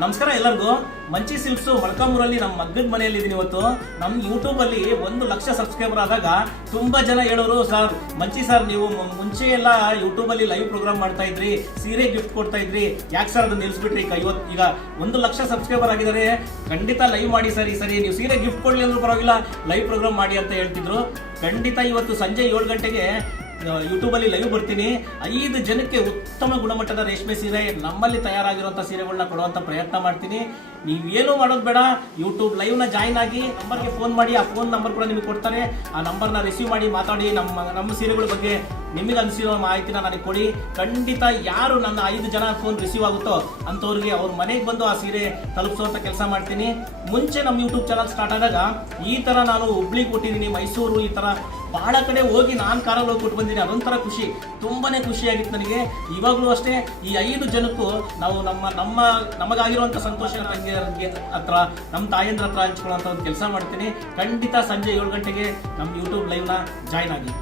ನಮಸ್ಕಾರ ಎಲ್ಲರಿಗೂ. ಮಂಚಿ ಸಿಲ್ಕ್ಸ್ ಮೊಳಕಾಮೂರಲ್ಲಿ ನಮ್ಮ ಮಗ್ಗದ ಮನೆಯಲ್ಲಿ ಇದೀನಿ ಇವತ್ತು. ನಮ್ಮ ಯೂಟ್ಯೂಬ್ ಅಲ್ಲಿ 1 ಲಕ್ಷ ಸಬ್ಸ್ಕ್ರೈಬರ್ ಆದಾಗ ತುಂಬಾ ಜನ ಹೇಳೋರು, ಸರ್ ಮಂಚಿ ಸರ್ ನೀವು ಮುಂಚೆ ಎಲ್ಲ ಯೂಟ್ಯೂಬ್ ಅಲ್ಲಿ ಲೈವ್ ಪ್ರೋಗ್ರಾಮ್ ಮಾಡ್ತಾ ಇದ್ರಿ, ಸೀರೆ ಗಿಫ್ಟ್ ಕೊಡ್ತಾ ಇದ್ರಿ, ಯಾಕೆ ಸರ್ ಅದನ್ನ ನಿಲ್ಸ್ಬಿಟ್ರಿ? ಈಗ 1 ಲಕ್ಷ ಸಬ್ಸ್ಕ್ರೈಬರ್ ಆಗಿದ್ದಾರೆ, ಖಂಡಿತ ಲೈವ್ ಮಾಡಿ ಸರ್. ಈ ಸರಿ ನೀವು ಸೀರೆ ಗಿಫ್ಟ್ ಕೊಡ್ಲಿ ಅಂದ್ರೂ ಪರವಾಗಿಲ್ಲ, ಲೈವ್ ಪ್ರೋಗ್ರಾಮ್ ಮಾಡಿ ಅಂತ ಹೇಳ್ತಿದ್ರು. ಖಂಡಿತ ಇವತ್ತು ಸಂಜೆ 7 ಗಂಟೆಗೆ ಯೂಟ್ಯೂಬ್ ಅಲ್ಲಿ ಲೈವ್ ಬರ್ತೀನಿ. 5 ಜನಕ್ಕೆ ಉತ್ತಮ ಗುಣಮಟ್ಟದ ರೇಷ್ಮೆ ಸೀರೆ, ನಮ್ಮಲ್ಲಿ ತಯಾರಾಗಿರುವಂತಹ ಸೀರೆಗಳನ್ನ ಕೊಡುವಂತ ಪ್ರಯತ್ನ ಮಾಡ್ತೀನಿ. ನೀವೇನು ಮಾಡೋದು ಬೇಡ, ಯೂಟ್ಯೂಬ್ ಲೈವ್ ನ ಜಾಯಿನ್ ಆಗಿ ನಂಬರ್ಗೆ ಫೋನ್ ಮಾಡಿ. ಆ ಫೋನ್ ನಂಬರ್ ಕೂಡ ನಿಮಗೆ ಕೊಡ್ತಾರೆ. ಆ ನಂಬರ್ನ ರಿಸೀವ್ ಮಾಡಿ ಮಾತಾಡಿ. ನಮ್ಮ ಸೀರೆಗಳ ಬಗ್ಗೆ ನಿಮಗೆ ಅನಿಸಿರೋ ಮಾಹಿತಿನ ನನಗೆ ಕೊಡಿ. ಖಂಡಿತ ಯಾರು ನನ್ನ 5 ಜನ ಫೋನ್ ರಿಸೀವ್ ಆಗುತ್ತೋ ಅಂತವ್ರಿಗೆ ಅವ್ರ ಮನೆಗೆ ಬಂದು ಆ ಸೀರೆ ತಲುಪಿಸುವಂತ ಕೆಲಸ ಮಾಡ್ತೀನಿ. ಮುಂಚೆ ನಮ್ಮ ಯೂಟ್ಯೂಬ್ ಚಾನಲ್ ಸ್ಟಾರ್ಟ್ ಆದಾಗ ಈ ತರ ನಾನು ಹುಬ್ಳಿಗೆ ಕೊಟ್ಟಿದ್ದೀನಿ, ಮೈಸೂರು, ಈ ತರ ಬಹಳ ಕಡೆ ಹೋಗಿ ನಾನು ಕಾರಲ್ಲಿ ಹೋಗಿ ಕೊಟ್ಟು ಬಂದಿದ್ದೀನಿ. ಅದೊಂಥರ ಖುಷಿ, ತುಂಬಾನೇ ಖುಷಿಯಾಗಿತ್ತು ನನಗೆ. ಇವಾಗಲೂ ಅಷ್ಟೇ ಈ 5 ಜನಕ್ಕೂ ನಾವು ನಮಗಾಗಿರುವಂತ ಸಂತೋಷ ಹತ್ರ, ನಮ್ಮ ತಾಯಂದ್ರ ಹತ್ರ ಹಂಚ್ಕೊಳ್ಳುವಂತ ಒಂದು ಕೆಲಸ ಮಾಡ್ತೀನಿ. ಖಂಡಿತ ಸಂಜೆ 7 ಗಂಟೆಗೆ ನಮ್ಮ ಯೂಟ್ಯೂಬ್ ಲೈವ್ ನ ಜಾಯ್ನ್ ಆಗಿ.